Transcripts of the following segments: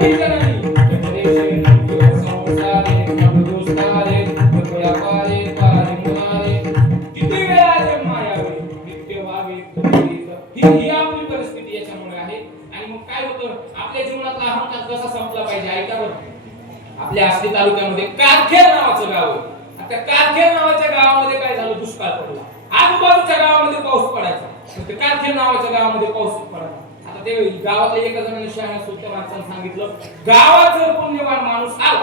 जगती जननी जगदीशे नंदो संसारे मधुदुस्तारे व्यापारे पारे मुरारे किती वेळा जन्म यावे नित्य व्हावे ही आपली परिस्थिती याच्यामुळे आहे. आणि मग काय होतं आपल्या जीवनातला अहंकार कसा संपला पाहिजे ऐका बरं. आपल्या आष्टी तालुक्यामध्ये कारखेर नावाचं गाव आहे. त्या कारखेर नावाच्या गावामध्ये काय झालं दुष्काळ पडला. आजूबाजूच्या गावामध्ये पाऊस पडायचा पण कारखेर नावाच्या गावामध्ये पाऊस पडायचा. आता ते गावातल्या एका जणांनी शहाण्या सुत्या माणसाने सांगितलं गावात जर पुण्यवान माणूस आला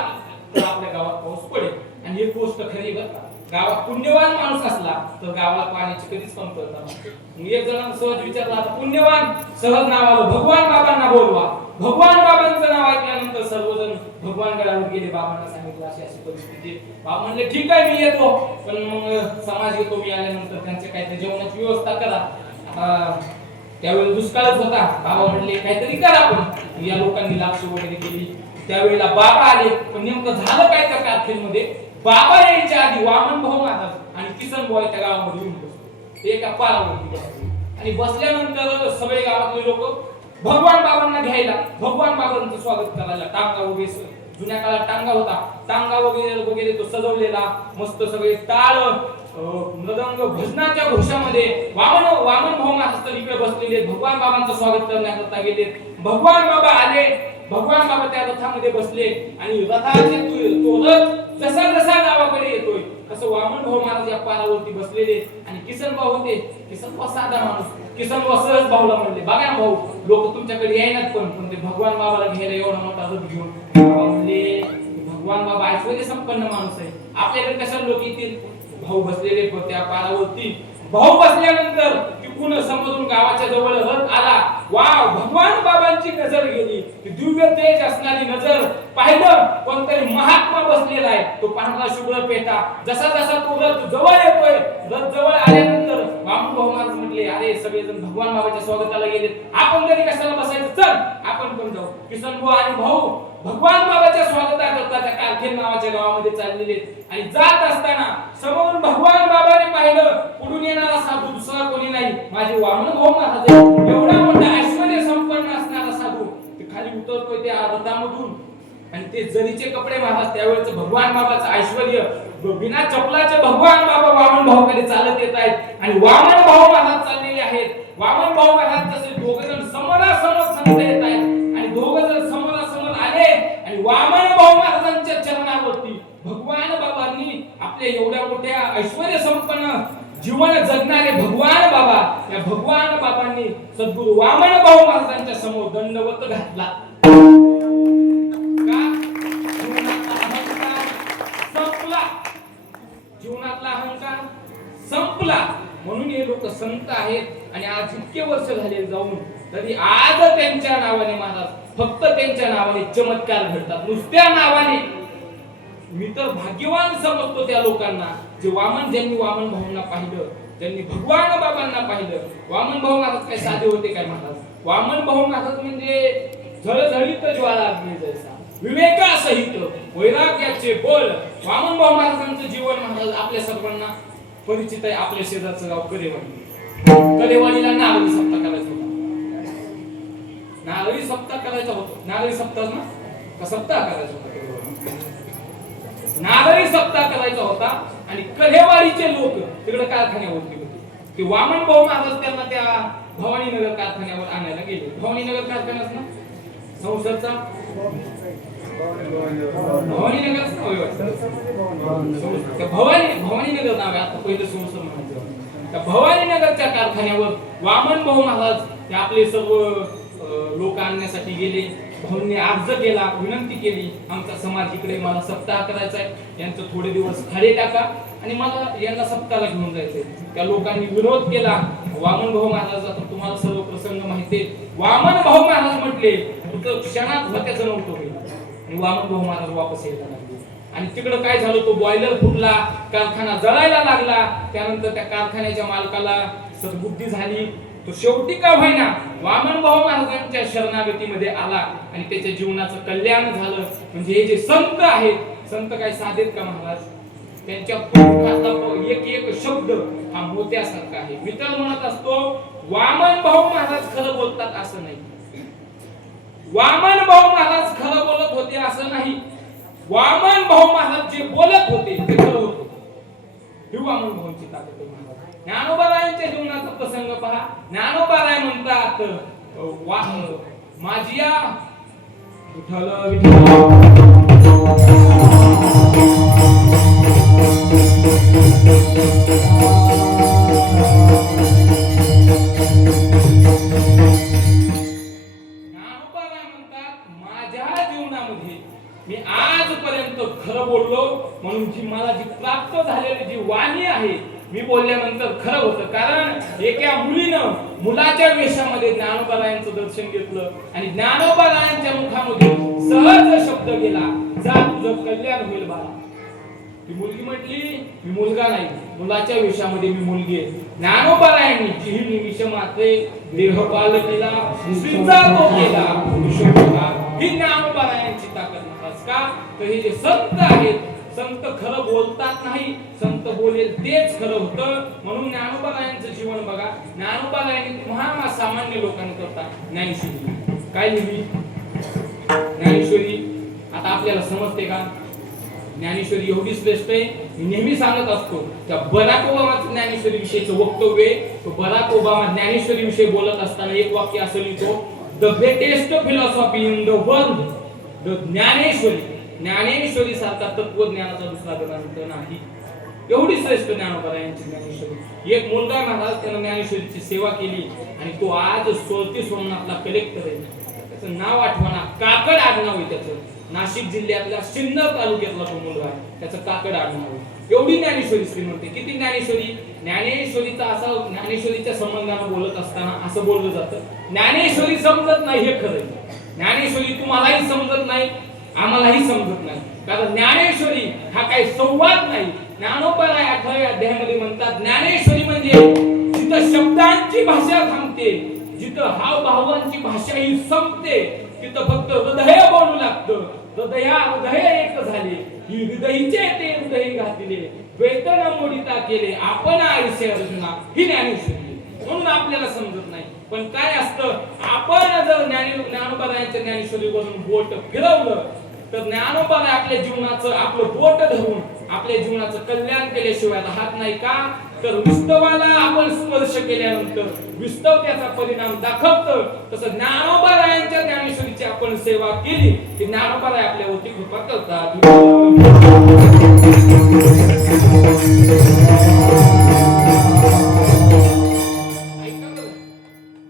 तर आपल्या गावात पाऊस पडेल. आणि ही गोष्ट खरी बरं का. गावात पुण्यवान माणूस असला तर गावाला पाण्याची कधीच कमतरता नसते. मी एक जणांना सहज विचारला आता पुण्यवान सहज नाव आलं भगवान बाबांना बोलवा. भगवान बाबांचं नाव ऐकल्यानंतर सर्वजण भगवान गडावर गेले. बाबांना सांगितलं अशी अशी परिस्थिती. बाबा म्हणले ठीक आहे मी येतो पण मग समाज येतो मी आल्यानंतर त्यांच्या काहीतरी जेवणाची व्यवस्था करा. त्यावेळी दुष्काळच होता. बाबा म्हणले काहीतरी करा पण या लोकांनी लाक्ष वगैरे केली. त्यावेळेला बाबा आले पण नेमकं झालं काय त्या कारखेमध्ये बाबा यायच्या आधी वामन भाऊ महाराज आणि किसन भाऊ त्या गावामध्ये येऊन बसले. एका पारावरती बसले आणि बसल्यानंतर सगळे गावातले लोक भगवान बाबांना घ्यायला भगवान बाबांचं स्वागत करायला टांगा वगैरे जुन्या काळात टांगा होता. टांगा वगैरे वगैरे तो सजवलेला मस्त सगळे टाळ मृदंग भजनाच्या घोषामध्ये वामन भाऊ महाराज तर इकडे बसलेले भगवान बाबांचं स्वागत करण्याकरता गेले. भगवान बाबा आले. भगवान बाबा त्या रथामध्ये बसले आणि रथाचे तो रथ जसा जसा गावाकडे येतोय तसं वामन भाऊ महाराज या पारावरती बसलेले आणि किसन भाऊ होते. किसन भाऊ साधा माणूस. किसन भाऊ सहज भाऊला म्हणले बघा भाऊ लोक तुमच्याकडे येईनात पण ते भगवान बाबाला घ्यायला एवढा मोठा रथ घेऊन म्हणले भगवान बाबा ऐश्वर्य संपन्न माणूस आहे आपल्याकडे कशाला लोक येतील. भाऊ बसलेले त्या पारावरती. भाऊ बसल्यानंतर तिकून समोरून गावाच्या जवळ रथ आला. वाव भगवान बाबांची नजर गेली. दिव्य तेज असणारी नजर पाहिलं कोणतरी महात्मा बसलेला आहे. तो पांढरा शुभ्र पेटा जसा जसा तो रथ जवळ येतोय रथ जवळ आल्यानंतर वामन भाऊ महाराज म्हटले अरे सगळेजण भगवान बाबाच्या स्वागताला गेले आपण तरी कशाला बसायचं चल आपण पण जाऊ. किसन भाऊ आणि भाऊ भगवान बाबाच्या स्वागताकरता त्या कारखेर नावाच्या गावामध्ये चाललेले आणि जात असताना समोरून भगवान बाबाने पाहिलं पुढून येणारा साधू दुसरा कोणी नाही माझे वामन भाऊ महाराज एवढा मोठा ऐश्वर्य संपन्न असणारा साधू ते खाली उतरतोय त्या रथामधून आणि ते जरीचे कपडे महाराज त्यावेळेच भगवान बाबाचं ऐश्वर्य बिना चपलाचे भगवान बाबा वामन भाऊकडे चालत येत आहेत आणि वामन भाऊ महाराज चाललेले आहेत. वामन भाऊ महाराज तसे दोघजण समोरासमोर संत येत आहेत आणि दोघजण समोरासमोर आले आणि वामन भाऊ महाराजांच्या चरणावरती भगवान बाबांनी आपल्या एवढ्या मोठ्या ऐश्वर्य संपन्न जीवन जगणारे भगवान बाबा या भगवान बाबांनी सद्गुरु वामन भाऊ महाराजांच्या समोर दंडवत घातला. जीवनातला अहंकार संपला म्हणून हे लोक संत आहेत आणि आज इतके वर्ष झाले जाऊन तरी आज त्यांच्या नावाने महाराज फक्त त्यांच्या नावाने चमत्कार घडतात. नुसत्या नावाने मी तर भाग्यवान समजतो त्या लोकांना जे ज्यांनी वामन भाऊंना पाहिलं ज्यांनी भगवान बाबांना पाहिलं. वामन भाऊ महाराज काय साधे होते काय महाराज. वामन भाऊ महाराज म्हणजे झळझळीत ज्वाला अग्नी जैसा विवेकासहित वैराग्याचे बोल. वामन भाऊ महाराजांचं जीवन महाराज आपल्या सर्वांना परिचित आहे. आपल्या शेजारचं गाव कडेवाडी. कडेवाडीला नारळी सप्ताह करायचा होता. नारळी सप्ताह करायचा होता. नारळी सप्ताह ना का सप्ताह करायचा होता. नारळी सप्ताह करायचा होता आणि कडेवाडीचे लोक तिकडे कारखान्यावरती होते. ते वामन भाऊ महाराज त्यांना त्या भवानीनगर कारखान्यावर आणायला गेले. भवानीनगर कारखान्याच ना संसदचा भवानीनगर भवानीनगर नाव आहे. आता पहिलं संसद म्हणायचं. त्या भवानीनगरच्या कारखान्यावर वामन भाऊ महाराज ते आपले सर्व लोक आणण्यासाठी गेले. भाऊंनी अर्ज केला विनंती केली आमचा समाज इकडे मला सप्ताह करायचा आहे यांचं थोडे दिवस खाली टाका आणि मला यांना सप्ताहाला घेऊन जायचंय. त्या लोकांनी विरोध केला. वामन भाऊ महाराज तुम्हाला सर्व प्रसंग माहिती आहे. वामन भाऊ महाराज म्हटले तुझं क्षणात होत्याचं नव्हतं होईल आणि वामन भाऊ महाराज वापस यायला लागले आणि तिकडं काय झालं तो बॉयलर फुटला कारखाना जळायला लागला. त्यानंतर त्या कारखान्याच्या मालकाला सद्बुद्धी झाली. तो शेवटी का होईना वामन भाऊ महाराजांच्या शरणागतीमध्ये आला आणि त्याच्या जीवनाचं कल्याण झालं. म्हणजे हे जे संत आहेत संत काय साधेत का महाराज. त्यांच्या एक एक शब्द हा मोत्यासारखा आहे. मी तर म्हणत असतो वामन भाऊ महाराज खरं बोलतात असं नाही. वामन भाऊ महाराज खरं ज्ञानोबा महाराज जे बोलत होते ते खरं होतं. किंवा भाऊंची ताकद महाराज. ज्ञानोबारायांच्या जीवनाचा प्रसंग पहा. ज्ञानोबाराय म्हणतात माझिया विठ्ठल मी आजपर्यंत खरं बोललो म्हणून मला जी प्राप्त झालेली जी वाणी आहे मी बोलल्यानंतर खरं होतं. कारण एका मुलीनं मुलाच्या वेशामध्ये ज्ञानोबारायांचं दर्शन घेतलं आणि ज्ञानोबारायांच्या मुखामधून सहज शब्द गेला, जा तुझं कल्याण होईल बाळा. ती मुलगी म्हटली मी मुलगा नाही, मुलाच्या वेशामध्ये मी मुलगी आहे. ज्ञानोबारायांनी जी निमिष मात्रे देहपाल केला, श्रीचा तो केला ही ज्ञानोबारायांची ताकद महाराज. का तर हे जे संत आहेत, संत खरं बोलतात नाही, संत बोलेल तेच खरं होतं. म्हणून ज्ञानोबारायांचं जीवन बघा. ज्ञानोबारायांनी महान सामान्य लोकांकरता ज्ञानेश्वरी काय लिहिली. ज्ञानेश्वरी आता आपल्याला समजते का? ज्ञानेश्वरी एवढी श्रेष्ठ आहे. मी नेहमी सांगत असतो त्या बराक ओबामाचं ज्ञानेश्वरी विषयीचं वक्तव्य तो बराक ओबामा ज्ञानेश्वरी विषयी बोलत असताना एक वाक्य असं लिहितो, the greatest philosophy in the world the Dnyaneshwari. Dnyaneshwari सारखा तत्वज्ञानाचा दुसरा ग्रंथ नाही. एवढी श्रेष्ठ ज्ञानोबारायांची ज्ञानेश्वरी. एक मुलगा महाराज त्यानं ज्ञानेश्वरीची सेवा केली आणि तो आज सोळती सोमनाथला कलेक्टर आहे. त्याचं नाव आठवणा, काकड आडनाव आहे त्याचं. नाशिक जिल्ह्यातल्या सिन्नर तालुक्यातला तो मुलगा आहे, त्याचं काकड आडनाव आहे. एवढी ज्ञानेश्वरी श्रीमंत. किती ज्ञानेश्वरी. ज्ञानेश्वरीचा असं ज्ञानेश्वरीच्या संबंधानं बोलत असताना असं बोललं जातं, ज्ञानेश्वरी समजत नाही हे खरं. ज्ञानेश्वरी तुम्हालाही समजत नाही, आम्हालाही समजत नाही. कारण ज्ञानेश्वरी हा काही संवाद नाही. ज्ञानोबाराय 8व्या अध्यायामध्ये म्हणतात ज्ञानेश्वरी म्हणजे जिथं शब्दांची भाषा थांबते, जिथं हावभावांची भाषा ही संपते, तिथं फक्त हृदय बोलू लागतं. हृदय एक झाले, ही हृदयीचे ते हृदय घातले, वेतन मोडिता केले आपण आयुष्य अर्जुना ही ज्ञानेश्वरी. म्हणून आपल्याला समजत नाही. पण काय असतं, आपण जर ज्ञानोबारायांच्या ज्ञानेश्वरीवरून बोट फिरवलं तर ज्ञानोबाराय आपल्या जीवनाचं आपलं बोट धरून आपल्या जीवनाचं कल्याण केल्याशिवाय राहत नाही. का तर विस्तवाला आपण स्पर्श केल्यानंतर विस्तव त्याचा परिणाम दाखवतं. तसं ज्ञानोबारायांच्या ज्ञानेश्वरीची आपण सेवा केली की ज्ञानोबाराय आपल्यावरती कृपा करतात.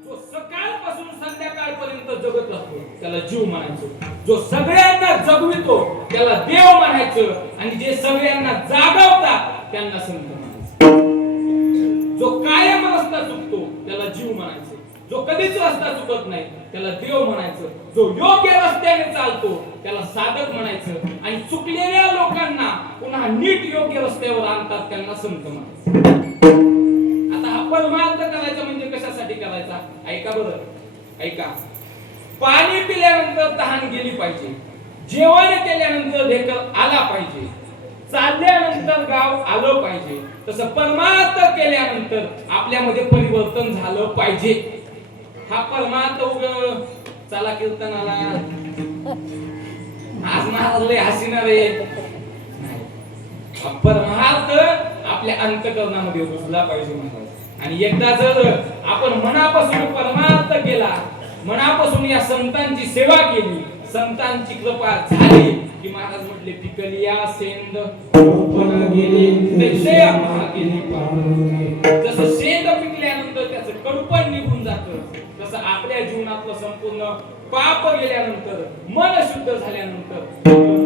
जो सकाळपासून संध्याकाळपर्यंत जगत असतो त्याला जीव म्हणायचं. जो सगळ्यांना जगवितो त्याला देव म्हणायचं. आणि जे सगळ्यांना जागवतात त्यांना संत म्हणायचं. जो कायम रस्ता चुकतो त्याला जीव म्हणायचं. जो कधीच रस्ता चुकत नाही त्याला देव म्हणायचं. जो योग्य रस्त्याने चालतो त्याला साधक म्हणायचं. आणि चुकलेल्या लोकांना पुन्हा नीट योग्य रस्त्यावर आणतात त्यांना संत म्हणायचं. आता हा परमार्थ करायचा म्हणजे कशासाठी करायचा? ऐका बरं, ऐका. पाणी पिल्यानंतर तहान गेली पाहिजे, जेवण केल्यानंतर ढेकर आला पाहिजे, चालल्यानंतर गाव आलं पाहिजे. तसं परमार्थ केल्यानंतर आपल्यामध्ये परिवर्तन झालं पाहिजे. हा परमार्थ चला कीर्तनाला आज महाराज हसीणार आहे. परमार्थ आपल्या अंतःकरणामध्ये रुजला पाहिजे महाराज. आणि एकदा जर आपण मनापासून परमार्थ केला, मनापासून या संतांची सेवा केली, संतांची कृपा झाली की महाराज म्हटले पिकलिया सेंद रोपण गेले तसे महागेली पावणे. जसं सेंद पिकल्यानंतर त्याचं कडूपण निघून जातं, तसं आपल्या जीवनातलं संपूर्ण पाप गेल्यानंतर, मन शुद्ध झाल्यानंतर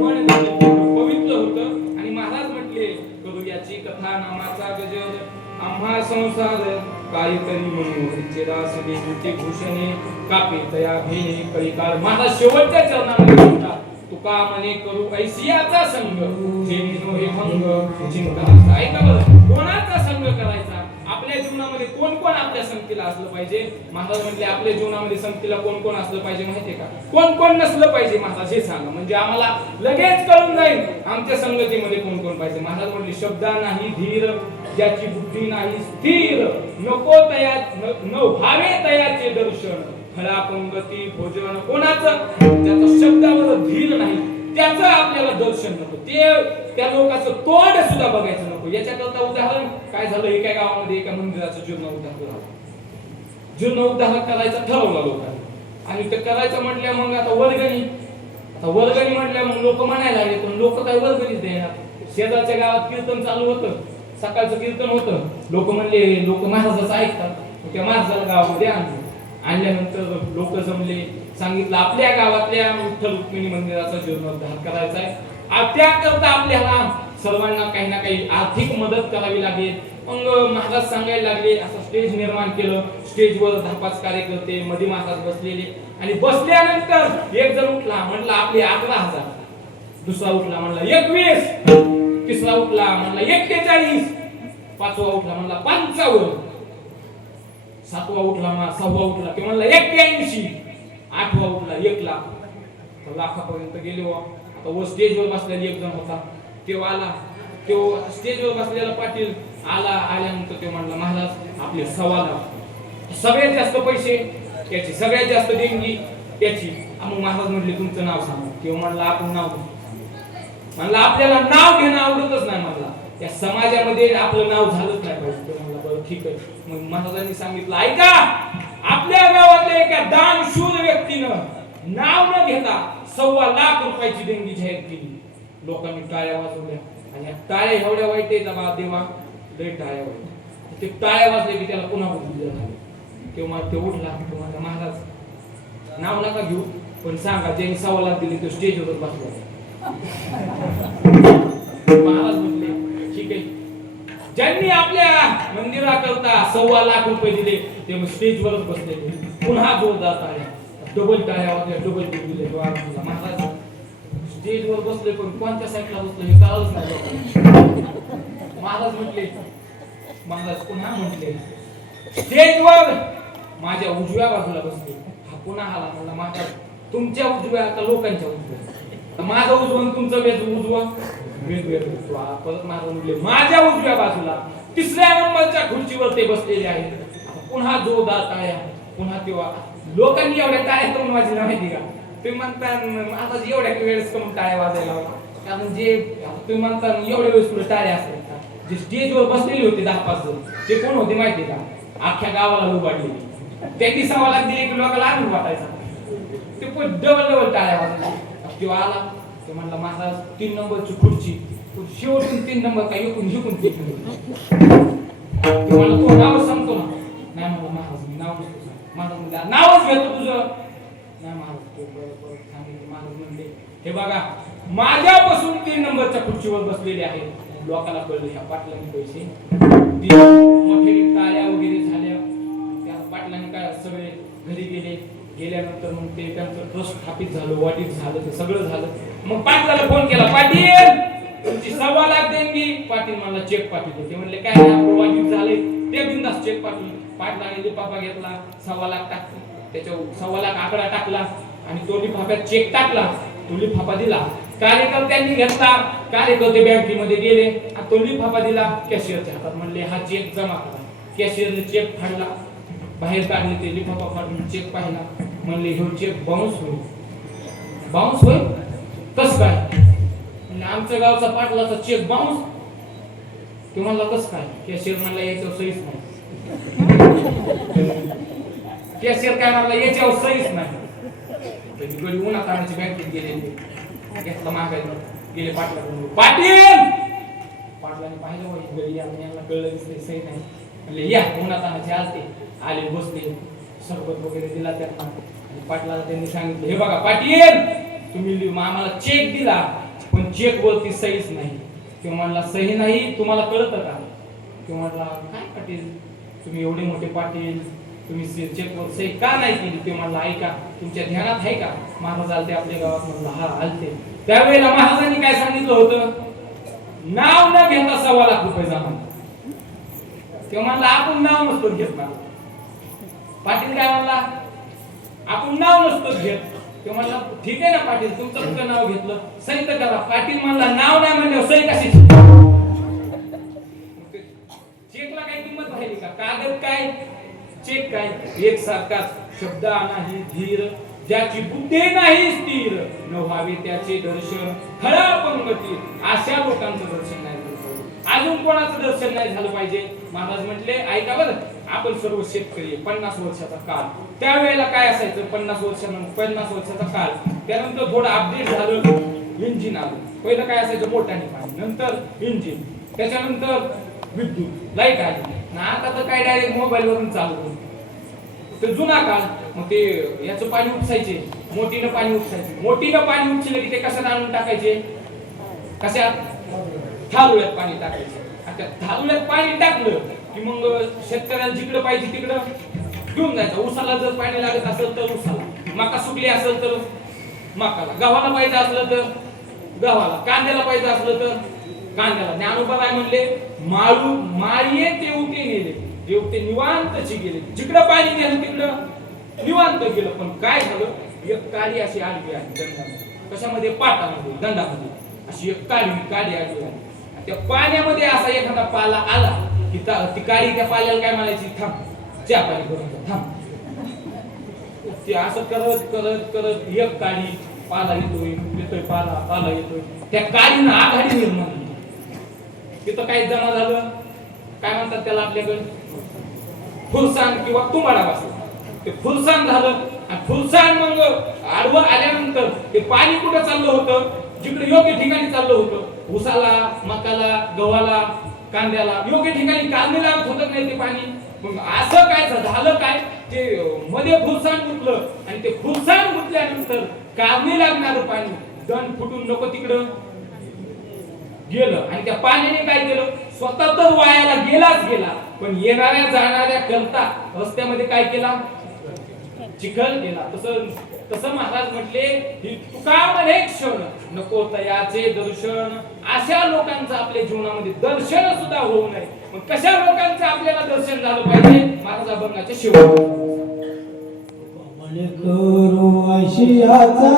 मन पवित्र होतं. आणि महाराज म्हटले करू याची कथा नामाचा गजर आम्हा संसार काय करी म्हणून दासने मुठी भूषणे कापे तया भेने कलिकाल. महाराज शेवटच्या चरणामध्ये म्हणतात तुका मने करू ऐसियाचा संग जेनो हे भंग चिंता. ऐका बरं, कोणाचा संग करायचा? आपल्या जीवनामध्ये कोण कोण आपल्या संगतीला असलं पाहिजे? महाराज म्हटले आपल्या जीवनामध्ये संगतीला कोण कोण असलं पाहिजे माहितीये का? कोण कोण नसलं पाहिजे महाराज हे सांगा, म्हणजे आम्हाला लगेच कळून जाईल आमच्या संगतीमध्ये कोण कोण पाहिजे. महाराज म्हटले शब्दा नाही धीर, ज्याची बुद्धी नाही स्थिर, नको तया न व्हावे तयाचे दर्शन, फळा पंगती भोजन. कोणाचं? ज्याचा शब्दावर धीर नाही, त्याचं आपल्याला दर्शन नको, ते त्या लोकांचं तोंड सुद्धा बघायचं नको. याच्याकरता उदाहरण काय झालं, एका गावामध्ये एका मंदिराचं जीर्णोद्धार झाला. जीर्णोद्धार करायचं ठरवलं लोकांनी आणि ते करायचं म्हटल्या मग आता वर्गणी म्हटल्या मग लोक म्हणायला लागले, पण लोक काय वर्गणीच देणार. शेजारच्या गावात कीर्तन चालू होतं, सकाळचं कीर्तन होतं. लोक म्हणले, लोक महाराजाचं ऐकतात, त्या महाराजाला गावामध्ये आणल्यानंतर लोक जमले, सांगितलं आपल्या गावातल्या विठ्ठल रुक्मिणी मंदिराचा जीर्णोद्धार करायचा आहे. त्याकरता आपल्याला सर्वांना काही ना काही आर्थिक मदत करावी लागेल. मग महाराज सांगायला लागले, असं स्टेज निर्माण केलं. स्टेजवर 10-5 कार्यकर्ते, मध्ये महाराज बसलेले आणि बसल्यानंतर एक जण उठला, म्हणला आपले 11,000. दुसरा उठला म्हणला 21. तिसरा उठला म्हणला 41. पाचवा उठला म्हणला 55. सातवा उठला सहावा उठला ते म्हणला 81. आठवा उठला 1 लाख. तर लाखापर्यंत गेले. आता व स्टेजवर बसलेला एक जण होता, तो आला. तो स्टेजवर बसलेला पाटील आल्यानंतर ते म्हणला, महाराज आपले 1.25 लाख, सगळ्यात जास्त पैसे त्याची, सगळ्यात जास्त देणगी त्याची. मग महाराज म्हटले तुमचं नाव सांगा. तो म्हणला आपण नाव, म्हणला आपल्याला नाव घेणं आवडतच नाही, म्हणला त्या समाजामध्ये आपलं नाव झालंच नाही पाहिजे. तो म्हणला बरं ठीक आहे. मग महाराजांनी सांगितलं, ऐका, आपल्या गावातल्या एका दानशूर व्यक्तीनं नाव न घेता 1.25 लाख रुपयाची देणगी जाहीर केली. लोकांनी टाळ्या वाजवल्या आणि या टाळ्या एवढ्या वाईट आहेत देवा, लय टाळ्या वाईट. ते टाळ्या वाजले की त्याला पुन्हा बुद्धी झाली. तेव्हा ते उठला, तुम्हाला महाराज नाव नका घेऊ, पण सांगा ज्यांनी 1.25 लाख दिले तो स्टेजवर बसला. महाराज म्हटले ठीक आहे, ज्यांनी आपल्या मंदिराकरता 1.25 लाख रुपये दिले ते स्टेजवरच बसले. पुन्हा जोरदार टाळ्या, डबल टाळ्या वाजल्या, डबल दिले. महाराज स्टेजवर बसले, पण कोणत्या साईडला बसले हे कळलंच नाही. महाराज म्हटले, महाराज पुन्हा म्हटले, स्टेजवर माझ्या उजव्या बाजूला बसले. हा पुन्हा आला, म्हणला महाराज तुमच्या उजव्या का लोकांच्या उजव्या? माझा उजवं तुमचं उजवं वेगवेगळं. परत महाराज म्हटले, माझ्या उजव्या बाजूला 3ऱ्या नंबरच्या खुर्चीवर ते बसलेले आहेत. पुन्हा जोरदार टाळ्या. पुन्हा तेव्हा लोकांनी एवढ्या टाळ्या करून वाजल्या माहिती का? तुम्ही म्हणता महाराज एवढ्या वेळेस करून टाळ्या वाजायला लावला, कारण जे तुम्ही म्हणता एवढ्या वेळेस पुढे टाळ्या असतात. जे स्टेजवर बसलेले होते 10-5 जण, ते कोण होते माहिती का? अख्ख्या गावाला उभारलेली. त्यांनी 1.25 लाख दिले की लोकांना आनंद वाटायचा. ते पण डबल टाळ्या वाजल्या. तेव्हा आला, ते म्हणला महाराज 3 नंबरची खुर्ची, शेवटून 3 नंबर काय एकूण 3 मला तो नाव सांगतो ना. नाही म्हणला महाराज मी नाव नसतो सांग. महाराज म्हणला नावच घेतो तुझं. नाही महाराज बरोबर सांगितलं. महाराज म्हणले, हे बघा माझ्यापासून 3 नंबरच्या खुर्चीवर बसलेले आहेत. लोकांना कळलं ह्या पाटलांनी पैसे दिले. मोठे टाळ्या वगैरे झाल्या. त्या पाटलांनी काय सगळे घरी गेल्यानंतर मग ते त्यांचं ट्रस्ट स्थापित झालं, वाटीत झालं, ते सगळं झालं. मग पाटलाला फोन केला, पाटील तुमची 1.25 लाख देणगी. पाटील मला चेक पाठवतो. ते म्हणले काय आपलं वाटीत झाले ते बिंदास चेक पाठवले. पाटलाने लिफाफा घेतला, 1.25 लाख टाकला, त्याच्यावर 1.25 लाख आकडा टाकला आणि तो लिफाफ्यात चेक टाकला. तो लिफाफा दिला, कार्यकर्त्यांनी घेतला. कार्यकर्ते बँकेमध्ये गेले आणि तो लिफाफा दिला कॅशियरच्या हातात. म्हणले हा चेक जमा करा. कॅशियरने चेक फाडला, बाहेर काढले, ते लिफाफा फाडून चेक पाहिला. म्हणले हे चेक बाउन्स होईल. कसं काय? म्हणजे आमच्या गावचा पाटलाचा चेक बाउन्स. ते म्हणला कसं काय? कॅशियर म्हणला याच्यावर सहीच नाही. कॅशियर काय म्हणला याच्यावर सहीच नाही. गडी उन्हात आणायची बँकेत गेले, घेतला मागायला गेले पाटलाकडून. पाटील पाटलाने पाहिलं गडी यांना कळलं सही नाही. म्हणले या उन्हात आणायचे आले बसले, सरबत वगैरे दिला त्यांना. आणि पाटलाला त्यांनी सांगितलं, हे बघा पाटील तुम्ही आम्हाला चेक दिला पण चेक वरती सहीच नाही. किंवा म्हणला सही नाही तुम्हाला कळतं का? किंवा म्हणला काय पाटील तुम्ही एवढे मोठे पाटील, तुम्ही चेकवर सही का नाही केली? ते म्हणला ऐका तुमच्या ध्यानात आहे का महाराज आलते आपल्या गावात? म्हणला हा आलते. त्यावेळेला महाराजांनी काय सांगितलं होतं? नाव न घेता 1.25 लाख रुपये जमा. तेव्हा म्हणला आपण नाव नसतो घेत ना. पाटील काय म्हणला आपण नाव नसतो घेत. ते म्हणला ठीक आहे ना पाटील तुमचं कुठं नाव घेतलं सही तर करा. पाटील म्हणला नाव नाही म्हणल्यावर सही कशी? चेकला काही किंमत राहिली का? कागद काय चेक काय एक सारखाच. शब्द नाही धीर ज्याची बुद्धी नाही स्थिर न व्हावे त्याचे दर्शन खरा पंगती अशा लोकांचं दर्शन नाही झालं पाहिजे. अजून कोणाचं दर्शन नाही झालं पाहिजे. महाराज म्हटले ऐका बरं, आपण सर्व शेतकरी 50 वर्षाचा काळ, त्यावेळेला काय असायचं 50 वर्षाचा काळ, त्यानंतर थोडं अपडेट झालं, इंजिन आलं. पहिलं काय असायचं मोठ्याने पाणी, नंतर इंजिन, त्याच्यानंतर विद्युत लाईट आली. आता तर काय डायरेक्ट मोबाईल वरून चालू होतं. तर जुना काळ, मग ते याचं पाणी उपसायचे, मोठीनं पाणी उपसायचे. मोठीनं पाणी उपसलं की ते कशात आणून टाकायचे, कशात, थारुळ्यात पाणी टाकायचे. आता थारुळ्यात पाणी टाकलं की मग शेतकऱ्याला जिकडं पाहिजे तिकडं घेऊन जायचं. उसाला जर पाणी लागत असेल तर उसाला, मका सुकली असेल तर मकाला, गव्हाला पाहिजे असलं तर गव्हाला, कांद्याला पाहिजे असलं तर कांद्याला. ज्ञानोबा काय म्हणले, माळीये तेवते नेले, तेवते निवांतची गेले. जिकडं पाणी गेलं तिकडं निवांत गेलं. पण काय झालं, एक काळी अशी आडवी आली दंडामध्ये. कशामध्ये, पाटामध्ये, दंडामध्ये अशी एक काळी आडवी आली. त्या पाण्यामध्ये असा एखादा पाला आला की ती काळी त्या पाल्याला काय म्हणायची, थांब चहा पाणी करून थांब. ते असं करत करत करत एक काळी पाला येतोय पाला येतोय. त्या काळीनं आघाडी निर्माण झाली. तिथं काय जमा झालं, काय म्हणतात त्याला आपल्याकडे, फुलसान किंवा तुंबाडा बसला. ते फुलसान झालं. आणि फुलसान मग आडवं आल्यानंतर ते पाणी कुठं चाललं होतं, जिकडे योग्य ठिकाणी चाललं होतं, उसाला, मकाला, गव्हाला, कांद्याला योग्य ठिकाणी काढणे लागत होतं नाही ते पाणी. मग असं काय झालं, काय ते मध्ये फुलसान गुंतलं आणि ते फुलसान गुंतल्यानंतर काढणे लागणारं पाणी दण फुटून नको तिकडं गेलं. आणि त्या पाण्याने काय केलं, स्वतः तर वायाला गेलाच गेला, पण येणाऱ्या जाणाऱ्या करता रस्त्यामध्ये काय केला, चिखल केला. तसं महाराज म्हटले, ही तुका म्हणे क्षण नको तयाचे दर्शन. अशा लोकांचं आपल्या जीवनामध्ये दर्शन सुद्धा होऊ नये. मग कशा लोकांचं आपल्याला दर्शन झालं पाहिजे, महाराज अभंगाचे शेवट म्हणे करू आशियाचा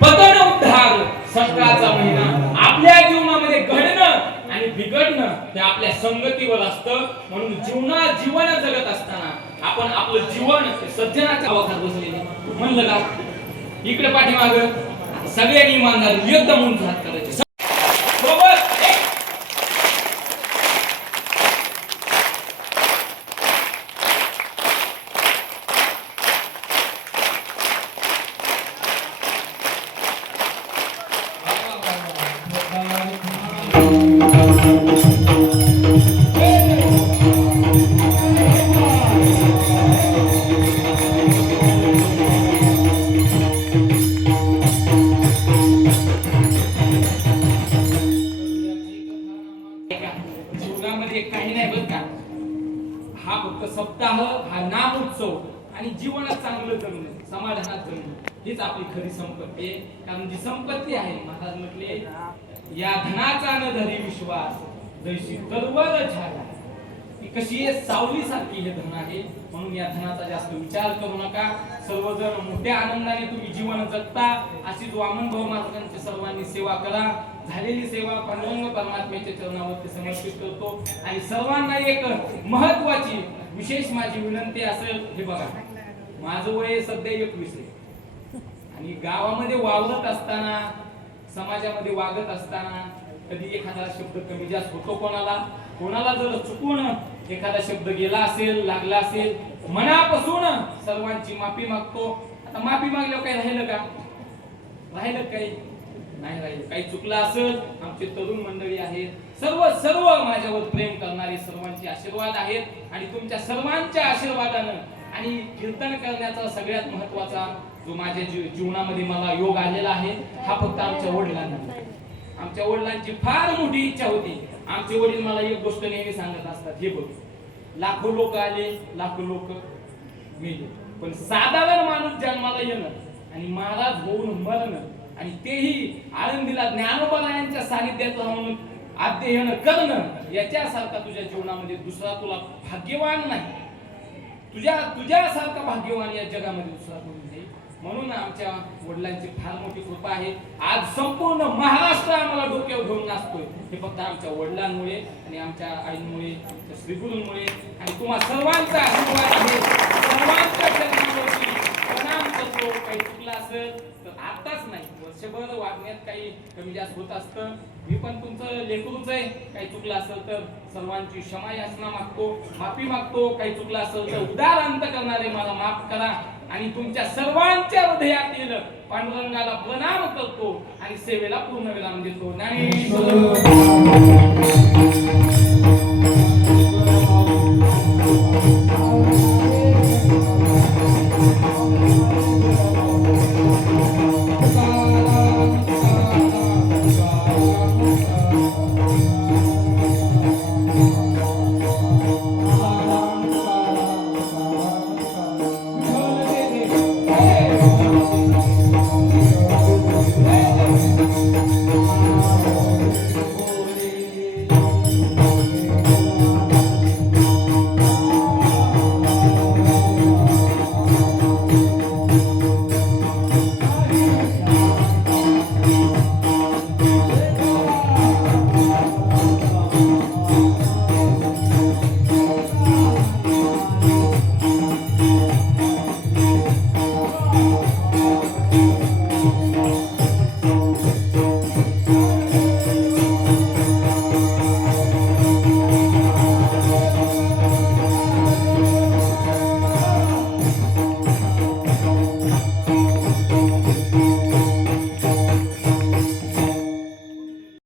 पतन उद्धार संकटाचा महिना. आपल्या जीवनामध्ये घडणं आणि बिघडणं हे आपल्या संगतीवर असतं. म्हणून जीवन जगत असताना आपण आपलं जीवन सज्जनाच्या अवघात बसलेले म्हणलं का, इकडे पाठीमाग सगळ्यांनी इमानदारी एकदम उंच हात करायचे सोबत. जीवनामध्ये काही नाही बरं का, हा फक्त सप्ताह, हा नाम उत्सव आणि जीवनात चांगलं जगणं, समाधानात जगणं हीच आपली खरी संपत्ती आहे. कारण जी संपत्ती आहे, महाराज म्हटले, या धनाचा न धरी विश्वास जैशी तलवार झाला. ती कशी आहे, सावलीसारखी हे धन आहे. म्हणून या धनाचा जास्त विचार करू नका. सर्वजण मोठ्या आनंदाने तुम्ही जीवन जगता अशीच वामन भाऊ महाराजांची सर्वांनी सेवा करा. झालेली सेवा पांडुरंग परमात्म्याच्या चरणावरती समर्पित करतो. आणि सर्वांना एक महत्वाची विशेष माझी विनंती असेल, हे बघा, माझं वय सध्या 21 आहे आणि गावामध्ये वावरत असताना, समाजामध्ये वागत असताना कधी एखादा शब्द कमी जास्त होतो कोणाला जर चुकून एखादा शब्द गेला असेल लागला असेल मनापासून सर्वांची माफी मागतो. आता माफी मागल्यावर काही राहिलं काही नाही राहिलं. काही चुकलं असेल आमचे तरुण मंडळी आहेत सर्व माझ्यावर प्रेम करणारे सर्वांचे आशीर्वाद आहेत आणि तुमच्या सर्वांच्या आशीर्वादानं आणि कीर्तन करण्याचा सगळ्यात महत्वाचा जो माझ्या जीवनामध्ये मला योग आलेला आहे हा फक्त आमच्या वडिलांना. आमच्या वडिलांची फार मोठी इच्छा होती. आमचे वडील मला एक गोष्ट नेहमी सांगत असतात, हे बघ लाखो लोक आले लाखो लोक मेले पण साधारण माणूस जन्माला येणं आणि महाराज होऊन मरणं आणि तेही आळंदीला ज्ञानोबारायांच्या सानिध्यात राहून अध्ययन करणं याच्यासारखा तुझ्या जीवनामध्ये दुसरा तुला भाग्यवान नाही. तुझ्यासारखा भाग्यवान या जगामध्ये दुसरा कोणी नाही. म्हणून आमच्या वडिलांची फार मोठी कृपा आहे. आज संपूर्ण महाराष्ट्र आम्हाला डोक्यावर घेऊन नाचतोय हे फक्त आमच्या वडिलांमुळे आणि आमच्या आईंमुळे आमच्या श्रीगुरूंमुळे आणि तुम्हा सर्वांचा आशीर्वाद आहे. सर्वांच्या चरणावरती प्रणाम करतो. काही चुकलं असेल तर आताच नाही वर्षभर वागण्यात काही कमी जास्त होत असतं. मी पण तुमचं लेकरूच आहे. काही चुकलं असेल तर सर्वांची क्षमा याचना मागतो माफी मागतो. काही चुकलं असेल तर उदार अंत करणारे मला माफ करा आणि तुमच्या सर्वांच्या हृदयातील पांडुरंगाला प्रणाम करतो आणि सेवेला पूर्ण विराम देतो. ज्ञानेश्वर